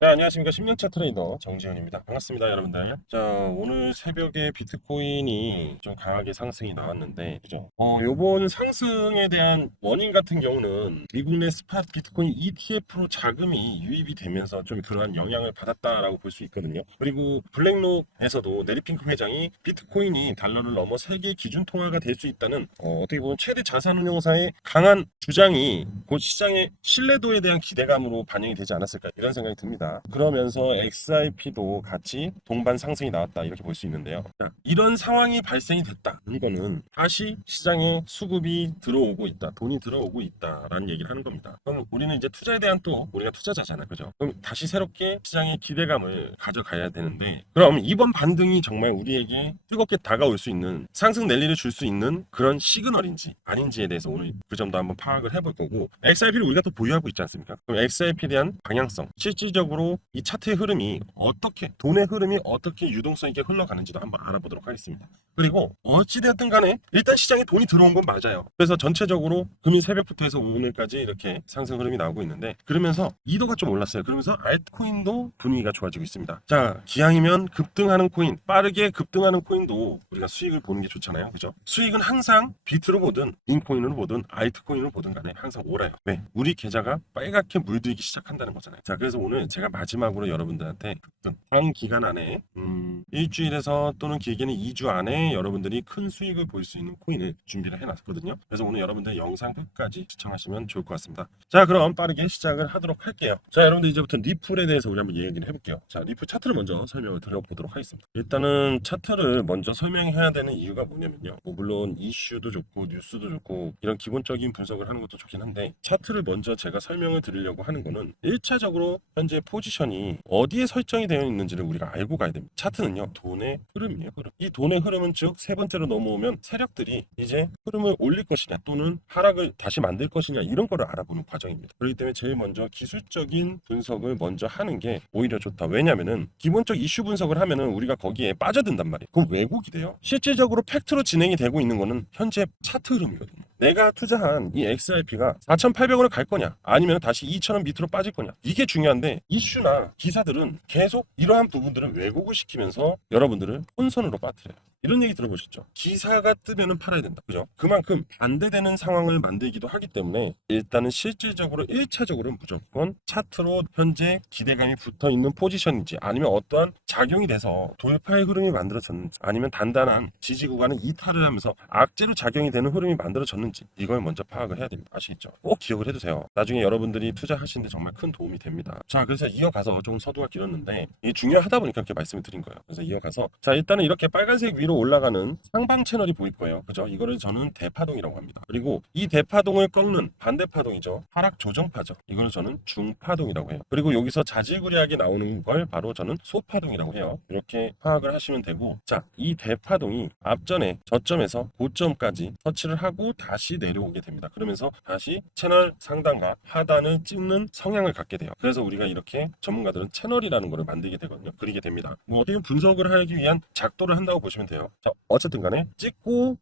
네, 안녕하십니까. 10년차 트레이더 정지현입니다. 반갑습니다, 여러분들. 자, 오늘 새벽에 비트코인이 좀 강하게 상승이 나왔는데, 그죠? 요번 상승에 대한 원인 같은 경우는 미국 내 스팟 비트코인 ETF로 자금이 유입이 되면서 좀 그러한 영향을 받았다라고 볼 수 있거든요. 그리고 블랙록에서도 내리핑크 회장이 비트코인이 달러를 넘어 세계 기준 통화가 될 수 있다는 어떻게 보면 최대 자산운용사의 강한 주장이 곧 시장의 신뢰도에 대한 기대감으로 반영이 되지 않았을까 이런 생각이 듭니다. 그러면서 XRP도 같이 동반 상승이 나왔다 이렇게 볼 수 있는데요. 자, 이런 상황이 발생이 됐다. 이거는 다시 시장에 수급이 들어오고 있다. 돈이 들어오고 있다라는 얘기를 하는 겁니다. 그럼 우리는 이제 투자에 대한 또 우리가 투자자잖아요. 그죠? 그럼 다시 새롭게 시장의 기대감을 가져가야 되는데 그럼 이번 반등이 정말 우리에게 뜨겁게 다가올 수 있는 상승 랠리를 줄 수 있는 그런 시그널인지 아닌지에 대해서 오늘 그 점도 한번 파악을 해볼 거고 XRP를 우리가 또 보유하고 있지 않습니까? 그럼 XRP에 대한 방향성 실질적으로 이 차트의 흐름이 어떻게 돈의 흐름이 어떻게 유동성 있게 흘러가는지도 한번 알아보도록 하겠습니다. 그리고 어찌되었든 간에 일단 시장에 돈이 들어온 건 맞아요. 그래서 전체적으로 금일 새벽부터 해서 오늘까지 이렇게 상승 흐름이 나오고 있는데 그러면서 이도가 좀 올랐어요. 그러면서 알트코인도 분위기가 좋아지고 있습니다. 자, 기왕이면 급등하는 코인, 빠르게 급등하는 코인도 우리가 수익을 보는 게 좋잖아요. 그죠? 수익은 항상 비트로 보든 인코인으로 보든 알트코인으로 보든 간에 항상 오라요. 왜? 우리 계좌가 빨갛게 물들기 시작한다는 거잖아요. 자, 그래서 오늘 제가 마지막으로 여러분들한테 급등 단기간 안에 일주일에서 또는 길게는 2주 안에 여러분들이 큰 수익을 볼 수 있는 코인을 준비를 해놨거든요. 그래서 오늘 여러분들 영상 끝까지 시청하시면 좋을 것 같습니다. 자, 그럼 빠르게 시작을 하도록 할게요. 자, 여러분들 이제부터 리플에 대해서 우리 한번 얘기를 해볼게요. 자, 리플 차트를 먼저 설명을 드려보도록 하겠습니다. 일단은 차트를 먼저 설명해야 되는 이유가 뭐냐면요. 뭐 물론 이슈도 좋고 뉴스도 좋고 이런 기본적인 분석을 하는 것도 좋긴 한데 차트를 먼저 제가 설명을 드리려고 하는 거는 1차적으로 현재 포지션이 어디에 설정이 되어 있는지를 우리가 알고 가야 됩니다. 차트는요, 돈의 흐름이에요, 흐름. 이 돈의 흐름은 즉 세 번째로 넘어오면 세력들이 이제 흐름을 올릴 것이냐 또는 하락을 다시 만들 것이냐 이런 거를 알아보는 과정입니다. 그렇기 때문에 제일 먼저 기술적인 분석을 먼저 하는 게 오히려 좋다. 왜냐면은 기본적 이슈 분석을 하면은 우리가 거기에 빠져든단 말이에요. 그럼 왜곡이 돼요. 실질적으로 팩트로 진행이 되고 있는 거는 현재 차트 흐름이거든요. 내가 투자한 이 XRP가 4,800원을 갈 거냐 아니면 다시 2,000원 밑으로 빠질 거냐 이게 중요한데 이슈나 기사들은 계속 이러한 부분들을 왜곡을 시키면서 여러분들을 혼선으로 빠뜨려요. 이런 얘기 들어보셨죠? 기사가 뜨면은 팔아야 된다. 그죠? 그만큼 반대되는 상황을 만들기도 하기 때문에 일단은 실질적으로 1차적으로 무조건 차트로 현재 기대감이 붙어 있는 포지션인지 아니면 어떠한 작용이 돼서 돌파의 흐름이 만들어졌는지 아니면 단단한 지지 구간을 이탈을 하면서 악재로 작용이 되는 흐름이 만들어졌는지 이걸 먼저 파악을 해야 됩니다. 아시겠죠? 꼭 기억을 해두세요. 나중에 여러분들이 투자하시는데 정말 큰 도움이 됩니다. 자, 그래서 이어가서 조금 서두가 길었는데 이게 중요하다 보니까 이렇게 말씀을 드린 거예요. 그래서 이어가서 자, 일단은 이렇게 빨간색 위로 올라가는 상방 채널이 보일 거예요. 그죠? 이거를 저는 대파동이라고 합니다. 그리고 이 대파동을 꺾는 반대파동이죠. 하락 조정파죠. 이걸 저는 중파동이라고 해요. 그리고 여기서 자질구레하게 나오는 걸 바로 저는 소파동이라고 해요. 이렇게 파악을 하시면 되고 자, 이 대파동이 앞전에 저점에서 고점까지 터치를 하고 다시 내려오게 됩니다. 그러면서 다시 채널 상단과 하단을 찍는 성향을 갖게 돼요. 그래서 우리가 이렇게 전문가들은 채널이라는 것을 만들게 되거든요. 그리게 됩니다. 뭐 어떻게 분석을 하기 위한 작도를 한다고 보시면 돼요. 자, 어쨌든 간에 찍고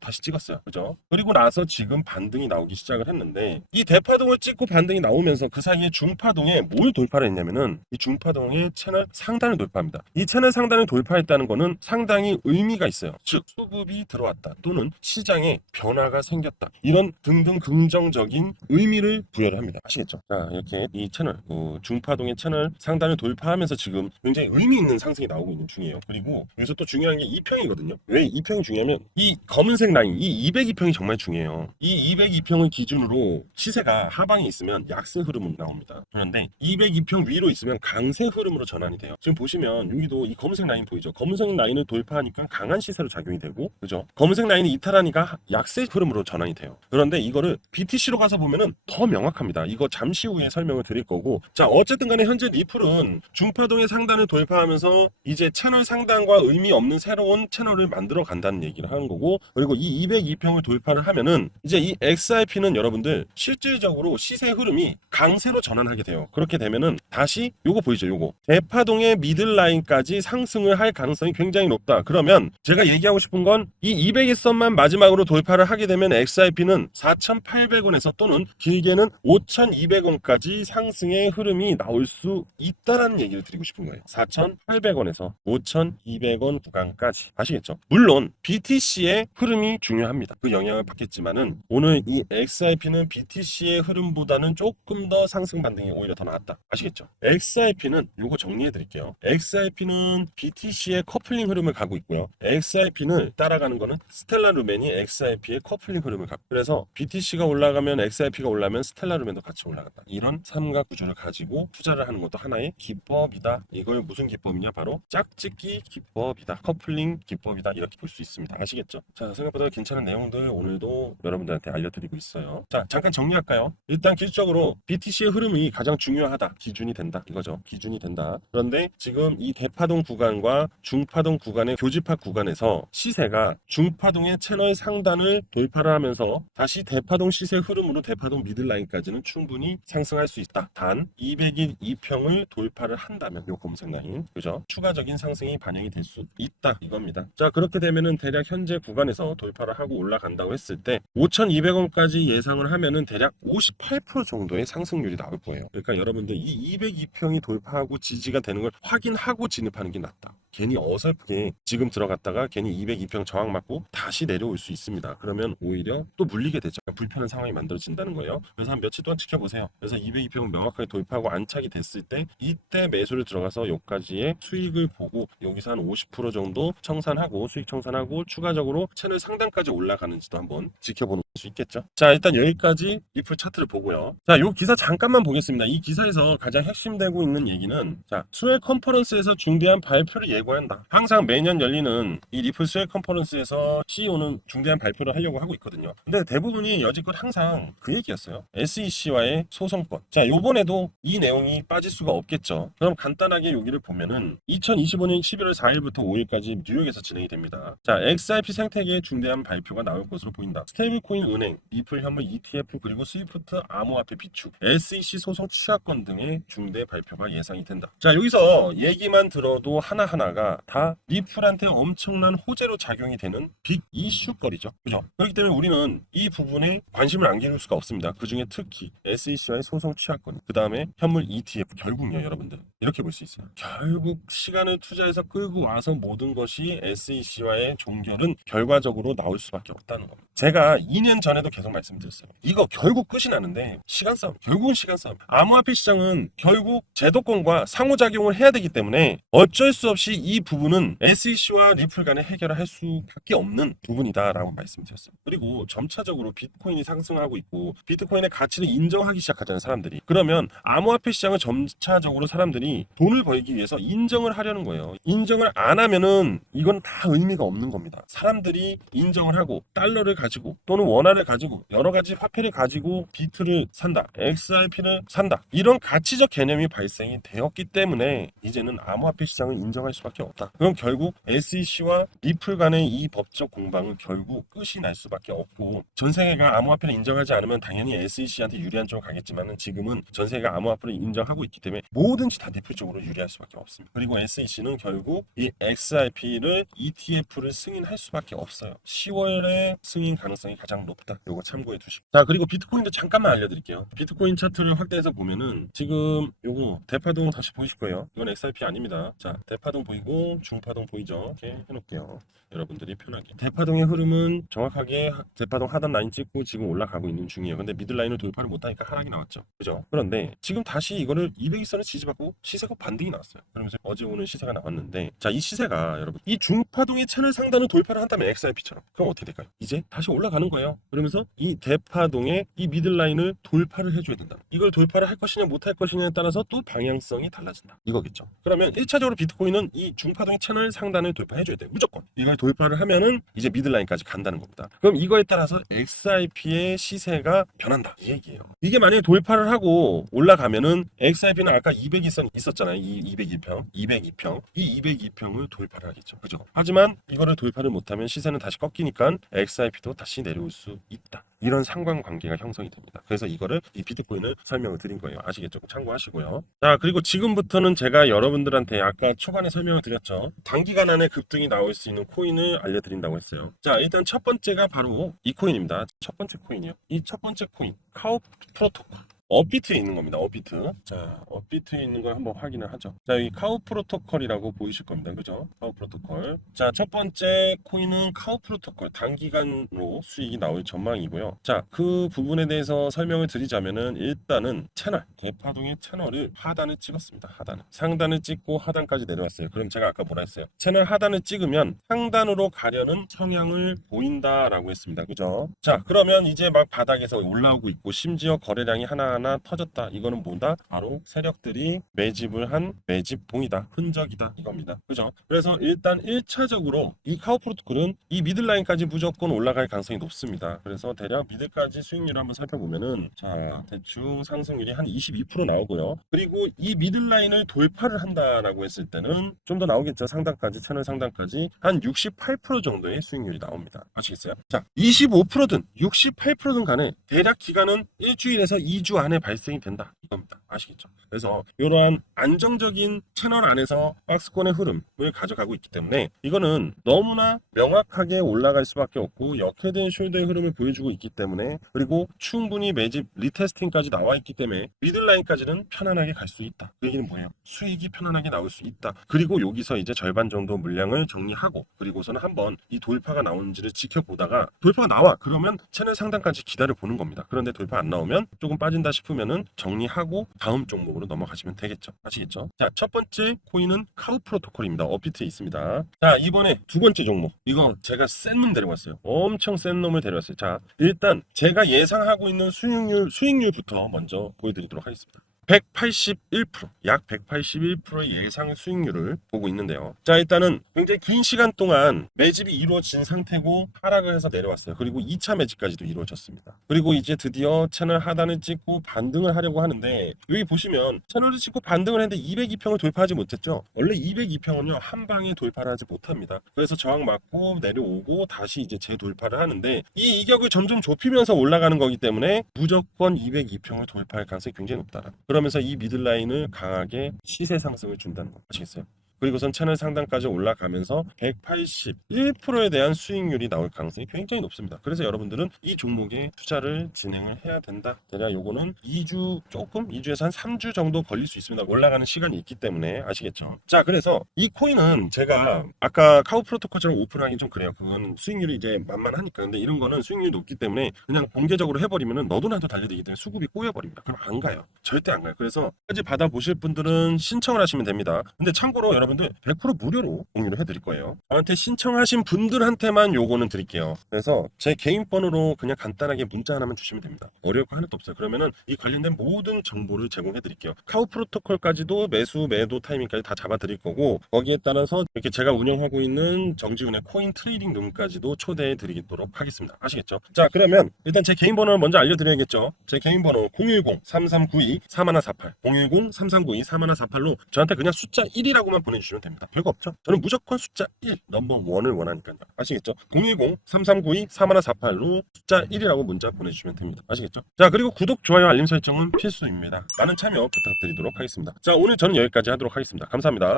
다시 찍었어요. 그죠? 그리고 나서 지금 반등이 나오기 시작을 했는데 이 대파동을 찍고 반등이 나오면서 그 사이에 중파동에 뭘 돌파를 했냐면은 이 중파동의 채널 상단을 돌파합니다. 이 채널 상단을 돌파했다는 거는 상당히 의미가 있어요. 즉 수급이 들어왔다 또는 시장에 변화가 생겼다 이런 등등 긍정적인 의미를 부여를 합니다. 아시겠죠? 자, 이렇게 이 채널 중파동의 채널 상단을 돌파하면서 지금 굉장히 의미 있는 상승이 나오고 있는 중이에요. 그리고 여기서 또 중요한 게 2평이거든요. 왜 2평이 중요하면 이 검은색 라인 이 202평이 정말 중요해요. 이 202평을 기준으로 시세가 하방에 있으면 약세 흐름으로 나옵니다. 그런데 202평 위로 있으면 강세 흐름으로 전환이 돼요. 지금 보시면 여기도 이 검은색 라인 보이죠? 검은색 라인을 돌파하니까 강한 시세로 작용이 되고 그죠? 검은색 라인이 이탈하니까 약세 흐름으로 전환이 돼요. 그런데 이거를 BTC로 가서 보면은 더 명확합니다. 이거 잠시 후에 설명을 드릴 거고 자, 어쨌든 간에 현재 리플은 중파동의 상단을 돌파하면서 이제 채널 상단과 의미 없는 새로운 새로운 채널을 만들어 간다는 얘기를 하는 거고, 그리고 이 202평을 돌파를 하면은 이제 이 XRP는 여러분들 실질적으로 시세 흐름이 강세로 전환하게 돼요. 그렇게 되면은 다시 요거 보이죠? 요거 대파동의 미들라인까지 상승을 할 가능성이 굉장히 높다. 그러면 제가 얘기하고 싶은 건 이 200일선만 마지막으로 돌파를 하게 되면 XRP는 4,800원에서 또는 길게는 5,200원까지 상승의 흐름이 나올 수 있다라는 얘기를 드리고 싶은 거예요. 4,800원에서 5,200원 구간까지. 아시겠죠? 물론 BTC의 흐름이 중요합니다. 그 영향을 받겠지만은 오늘 이 XRP는 BTC의 흐름보다는 조금 더 상승 반등이 오히려 더 나았다. 아시겠죠? XRP는 요거 정리해 드릴게요. XRP는 BTC의 커플링 흐름을 가고 있고요. XRP는 따라가는 거는 스텔라 루멘이 XRP의 커플링 흐름을 가고, 그래서 BTC가 올라가면 XRP가 올라가면 스텔라 루멘도 같이 올라간다. 이런 삼각 구조를 가지고 투자를 하는 것도 하나의 기법이다. 이걸 무슨 기법이냐? 바로 짝짓기 기법이다. 커플링 기법이다. 이렇게 볼 수 있습니다. 아시겠죠? 자, 생각보다 괜찮은 내용들 오늘도 여러분들한테 알려드리고 있어요. 자, 잠깐 정리할까요? 일단 기술적으로 BTC의 흐름이 가장 중요하다. 기준이 된다. 이거죠. 기준이 된다. 그런데 지금 이 대파동 구간과 중파동 구간의 교집합 구간에서 시세가 중파동의 채널 상단을 돌파를 하면서 다시 대파동 시세 흐름으로 대파동 미들라인까지는 충분히 상승할 수 있다. 단 200일 2평을 돌파를 한다면 요 검색 라인, 그죠? 추가적인 상승이 반영이 될 수 있다 이겁니다. 자, 그렇게 되면은 대략 현재 구간에서 돌파를 하고 올라간다고 했을 때 5,200원까지 예상을 하면은 대략 58% 정도의 상승률이 나올 거예요. 그러니까 여러분들 이 202평이 돌파하고 지지가 되는 걸 확인하고 진입하는 게 낫다. 괜히 어설프게 지금 들어갔다가 괜히 202평 저항 맞고 다시 내려올 수 있습니다. 그러면 오히려 또 물리게 되죠. 불편한 상황이 만들어진다는 거예요. 그래서 한 며칠 동안 지켜보세요. 그래서 202평을 명확하게 돌파하고 안착이 됐을 때 이때 매수를 들어가서 여기까지의 수익을 보고 여기서 한 50% 정도 청산하고 수익 청산하고 추가적으로 채널 상단까지 올라가는지도 한번 지켜보는 수 있겠죠. 자, 일단 여기까지 리플 차트를 보고요. 자, 요 기사 잠깐만 보겠습니다. 이 기사에서 가장 핵심되고 있는 얘기는, 자, 수액 컨퍼런스에서 중대한 발표를 예고한다. 항상 매년 열리는 이 리플 수액 컨퍼런스에서 CEO는 중대한 발표를 하려고 하고 있거든요. 근데 대부분이 여지껏 항상 그 얘기였어요. SEC와의 소송권. 자, 요번에도 이 내용이 빠질 수가 없겠죠. 그럼 간단하게 여기를 보면은 2025년 11월 4일부터 5일까지 뉴욕에서 진행이 됩니다. 자, XRP 생태계의 중대한 발표가 나올 것으로 보인다. 스테이블코인 은행, 리플 현물 ETF, 그리고 스위프트 암호화폐 비축, SEC 소송 취하권 등의 중대 발표가 예상이 된다. 자, 여기서 얘기만 들어도 하나하나가 다 리플한테 엄청난 호재로 작용이 되는 빅 이슈거리죠. 그죠? 그렇기 때문에 우리는 이 부분에 관심을 안 기울일 수가 없습니다. 그 중에 특히 SEC와의 소송 취하권, 그 다음에 현물 ETF, 결국요, 여러분들. 이렇게 볼 수 있어요. 결국 시간을 투자해서 끌고 와서 모든 것이 SEC와의 종결은 결과적으로 나올 수밖에 없다는 겁니다. 제가 2년 전에도 계속 말씀드렸어요. 이거 결국 끝이 나는데 시간 싸움. 결국은 시간 싸움. 암호화폐 시장은 결국 제도권과 상호작용을 해야 되기 때문에 어쩔 수 없이 이 부분은 SEC와 리플 간에 해결을 할 수밖에 없는 부분이다라고 말씀드렸어요. 그리고 점차적으로 비트코인이 상승하고 있고 비트코인의 가치를 인정하기 시작하잖아요, 사람들이. 그러면 암호화폐 시장을 점차적으로 사람들이 돈을 벌기 위해서 인정을 하려는 거예요. 인정을 안 하면은 이건 다 의미가 없는 겁니다. 사람들이 인정을 하고 달러를 가지고 또는 원화를 가지고 여러 가지 화폐를 가지고 비트를 산다, XRP를 산다, 이런 가치적 개념이 발생이 되었기 때문에 이제는 암호화폐 시장을 인정할 수밖에 없다. 그럼 결국 SEC와 리플 간의 이 법적 공방은 결국 끝이 날 수밖에 없고, 전 세계가 암호화폐를 인정하지 않으면 당연히 SEC한테 유리한 쪽으로 가겠지만은 지금은 전 세계가 암호화폐를 인정하고 있기 때문에 뭐든지 다 리플 쪽으로 유리할 수밖에 없습니다. 그리고 SEC는 결국 이 XRP를 ETF를 승인할 수밖에 없어요. 10월에 승인 가능성이 가장 높다. 요거 참고해 두시고. 자, 그리고 비트코인도 잠깐만 알려드릴게요. 비트코인 차트를 확대해서 보면은 지금 요거 대파동 다시 보이실 거예요. 이건 XRP 아닙니다. 자, 대파동 보이고 중파동 보이죠? 이렇게 해놓을게요. 여러분들이 편하게. 대파동의 흐름은 정확하게 대파동 하단 라인 찍고 지금 올라가고 있는 중이에요. 근데 미들라인을 돌파를 못하니까 하락이 나왔죠. 그죠? 그런데 지금 다시 이거를 200일선을 지지받고 시세가 반등이 나왔어요. 그러면서 어제 오늘 시세가 나왔는데, 자, 이 시세가 여러분 이 중파동의 채널 상단을 돌파를 한다면 XRP처럼 그럼 어떻게 될까요? 이제 다시 올라가는 거예요. 그러면서 이 대파동의 이 미들라인을 돌파를 해줘야 된다. 이걸 돌파를 할 것이냐 못 할 것이냐에 따라서 또 방향성이 달라진다. 이거겠죠. 그러면 1차적으로 비트코인은 이 이 중파동의 채널 상단을 돌파해줘야 돼요. 무조건. 이걸 돌파를 하면은 이제 미들라인까지 간다는 겁니다. 그럼 이거에 따라서 XRP의 시세가 변한다. 이 얘기예요. 이게 만약에 돌파를 하고 올라가면은 XRP는 아까 202선 있었잖아요. 이 202평. 이 202평을 돌파를 하겠죠. 그죠? 하지만 이거를 돌파를 못하면 시세는 다시 꺾이니까 XRP도 다시 내려올 수 있다. 이런 상관관계가 형성이 됩니다. 그래서 이거를 이 비트코인을 설명을 드린 거예요. 아시겠죠? 참고하시고요. 자, 그리고 지금부터는 제가 여러분들한테 아까 초반에 설명을 드렸죠. 단기간 안에 급등이 나올 수 있는 코인을 알려드린다고 했어요. 자, 일단 첫 번째가 바로 이 코인입니다. 첫 번째 코인이요. 이 첫 번째 코인, 카우 프로토콜. 업비트에 있는 겁니다. 업비트. 자, 업비트에 있는 걸 한번 확인을 하죠. 자, 여기 카우 프로토콜이라고 보이실 겁니다. 그죠? 카우 프로토콜. 자, 첫 번째 코인은 카우 프로토콜. 단기간으로 수익이 나올 전망이고요. 자, 그 부분에 대해서 설명을 드리자면은 일단은 채널, 대파동의 채널을 하단을 찍었습니다. 하단을. 상단을 찍고 하단까지 내려왔어요. 그럼 제가 아까 뭐라 했어요? 채널 하단을 찍으면 상단으로 가려는 성향을 보인다라고 했습니다. 그죠? 자, 그러면 이제 막 바닥에서 올라오고 있고 심지어 거래량이 하나 터졌다. 이거는 뭐다? 바로 세력들이 매집을 한 매집봉이다. 흔적이다. 이겁니다. 그죠? 그래서 일단 1차적으로 이 카우 프로토콜은 이 미들라인까지 무조건 올라갈 가능성이 높습니다. 그래서 대략 미들까지 수익률을 한번 살펴보면은 자, 대충 상승률이 한 22% 나오고요. 그리고 이 미들라인을 돌파를 한다라고 했을 때는 좀 더 나오겠죠. 상단까지, 채널 상단까지 한 68% 정도의 수익률이 나옵니다. 아시겠어요? 자, 25%든 68%든 간에 대략 기간은 일주일에서 2주 안에 발생이 된다. 이겁니다. 아시겠죠? 그래서 이러한 안정적인 채널 안에서 박스권의 흐름을 가져가고 있기 때문에 이거는 너무나 명확하게 올라갈 수밖에 없고 역회된 숄더의 흐름을 보여주고 있기 때문에 그리고 충분히 매집 리테스팅까지 나와 있기 때문에 미들라인까지는 편안하게 갈 수 있다. 그 얘기는 뭐예요? 수익이 편안하게 나올 수 있다. 그리고 여기서 이제 절반 정도 물량을 정리하고 그리고서는 한번 이 돌파가 나오는지를 지켜보다가 돌파가 나와 그러면 채널 상단까지 기다려 보는 겁니다. 그런데 돌파 안 나오면 조금 빠진다 싶으면은 정리하고 다음 종목으로 넘어가시면 되겠죠. 아시겠죠? 자, 첫 번째 코인은 카우 프로토콜입니다. 업비트에 있습니다. 자, 이번에 두 번째 종목. 이거 제가 센 놈 데려왔어요. 엄청 센 놈을 데려왔어요. 자, 일단 제가 예상하고 있는 수익률부터 먼저 보여드리도록 하겠습니다. 181%, 약 181%의 예상 수익률을 보고 있는데요. 자, 일단은 굉장히 긴 시간 동안 매집이 이루어진 상태고 하락을 해서 내려왔어요. 그리고 2차 매집까지도 이루어졌습니다. 그리고 이제 드디어 채널 하단을 찍고 반등을 하려고 하는데 여기 보시면 채널을 찍고 반등을 했는데 202평을 돌파하지 못했죠. 원래 202평은요 한 방에 돌파를 하지 못합니다. 그래서 저항 맞고 내려오고 다시 이제 재돌파를 하는데 이 이격을 점점 좁히면서 올라가는 거기 때문에 무조건 202평을 돌파할 가능성이 굉장히 높다라는 그러면서 이 미들라인을 강하게 시세 상승을 준다는 거 아시겠어요? 그리고선 채널 상단까지 올라가면서 181%에 대한 수익률이 나올 가능성이 굉장히 높습니다. 그래서 여러분들은 이 종목에 투자를 진행을 해야 된다. 대략 요거는 2주에서 한 3주 정도 걸릴 수 있습니다. 올라가는 시간이 있기 때문에 아시겠죠? 자, 그래서 이 코인은 제가 아까 카우 프로토콜처럼 오픈하기 좀 그래요. 그건 수익률이 이제 만만하니까. 근데 이런 거는 수익률이 높기 때문에 그냥 공개적으로 해버리면은 너도 나도 달려들기 때문에 수급이 꼬여버립니다. 그럼 안 가요. 절대 안 가요. 그래서 까지 받아보실 분들은 신청을 하시면 됩니다. 근데 참고로 여러분들 100% 무료로 공유를 해드릴 거예요. 저한테 신청하신 분들한테만 요거는 드릴게요. 그래서 제 개인 번호로 그냥 간단하게 문자 하나만 주시면 됩니다. 어려울 거 하나도 없어요. 그러면은 이 관련된 모든 정보를 제공해 드릴게요. 카우 프로토콜까지도 매수 매도 타이밍까지 다 잡아 드릴 거고 거기에 따라서 이렇게 제가 운영하고 있는 정지훈의 코인 트레이딩 룸까지도 초대해 드리도록 하겠습니다. 아시겠죠? 자, 그러면 일단 제 개인 번호를 먼저 알려드려야겠죠. 제 개인 번호 010-3392-3148 010-3392-3148로 저한테 그냥 숫자 1이라고만 보내주시면 됩니다. 별거 없죠? 저는 무조건 숫자 1 넘버 1을 원하니까요. 아시겠죠? 010-3392-3148로 숫자 1이라고 문자 보내주시면 됩니다. 아시겠죠? 자, 그리고 구독, 좋아요, 알림 설정은 필수입니다. 많은 참여 부탁드리도록 하겠습니다. 자, 오늘 저는 여기까지 하도록 하겠습니다. 감사합니다.